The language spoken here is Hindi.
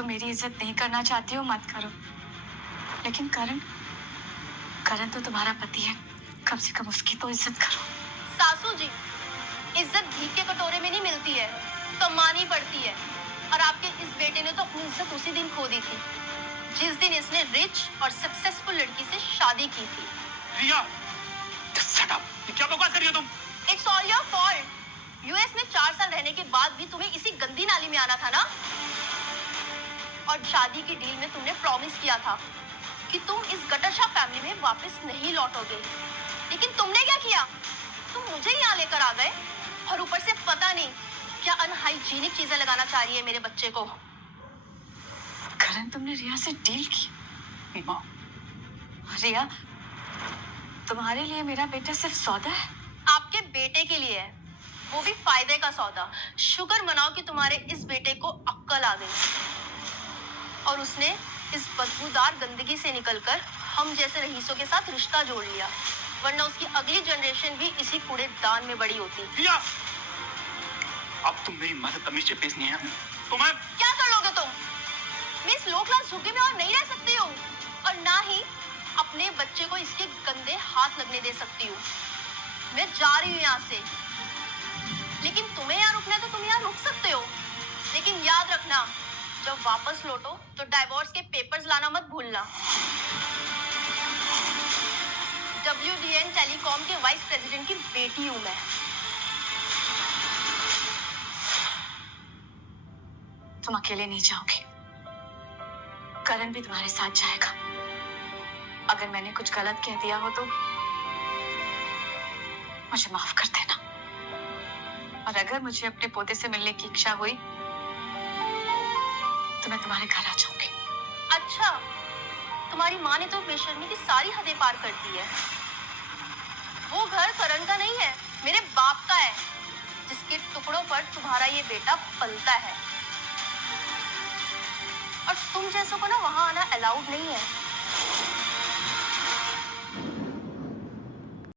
तुम मेरी इज्जत नहीं करना चाहती हो मत करो, लेकिन करण करण तो तुम्हारा पति है, कम से कम उसकी तो इज्जत करो। सासू जी, इज्जत भीख के कटोरे में नहीं मिलती है, कमानी पड़ती है। और आपके इस बेटे ने तो अपनी इज्जत उसी दिन खो दी थी जिस दिन इसने रिच और सक्सेसफुल लड़की से शादी की थी। रिया, shut up! ये क्या बकवास कर रही हो तुम? It's all your fault. US में 4 साल रहने के बाद भी तुम्हें इसी गंदी नाली में आना था ना। और शादी की डील में तुमने प्रॉमिस किया था कि तुम इस गटरशा फैमिली में वापस नहीं लौटोगे, लेकिन तुमने क्या किया? तुम मुझे यहाँ लेकर आ गए और ऊपर से पता नहीं क्या अनहाइजीनिक चीजें लगाना चाह रही है मेरे बच्चे को। करण, तुमने रिया से डील की? माँ, रिया, तुम्हारे लिए मेरा बेटा सिर्फ सौदा है? आपके बेटे के लिए है, वो भी फायदे का सौदा। शुक्र मनाओ कि तुम्हारे इस बेटे को अक्ल आ गई और उसने इस बदबूदार गंदगी से निकलकर हम जैसे रईसों के साथ रिश्ता जोड़ लिया, वरना उसकी अगली जनरेशन भी इसी कूड़ेदान में बड़ी होती। रिया, अब तुम मेरी माँ से तमीज से पेश नहीं है तो मैं क्या कर लोगे तुम? मैं इस लो क्लास झुग्गी में और नहीं रह सकती हूँ, और ना ही अपने बच्चे को इसके गंदे हाथ लगने दे सकती हूँ। मैं जा रही हूँ यहाँ से, लेकिन तुम्हें यहाँ रुकना है तो तुम यहाँ रुक सकते हो, लेकिन याद रखना जब वापस लौटो तो डाइवोर्स के पेपर्स लाना मत भूलना। WDN टेलीकॉम के वाइस प्रेसिडेंट की बेटी हूँ मैं। तुम अकेले नहीं जाओगे, करण भी तुम्हारे साथ जाएगा। अगर मैंने कुछ गलत कह दिया हो तो मुझे माफ कर देना, और अगर मुझे अपने पोते से मिलने की इच्छा हुई तो मैं तुम्हारे घर आ जाऊंगी। अच्छा, तुम्हारी माँ ने तो बेशर्मी की सारी हदें पार कर दी है। वो घर करण का नहीं है, मेरे बाप का है, जिसके टुकड़ों पर तुम्हारा ये बेटा पलता है। और तुम जैसों को ना वहां आना अलाउड नहीं है।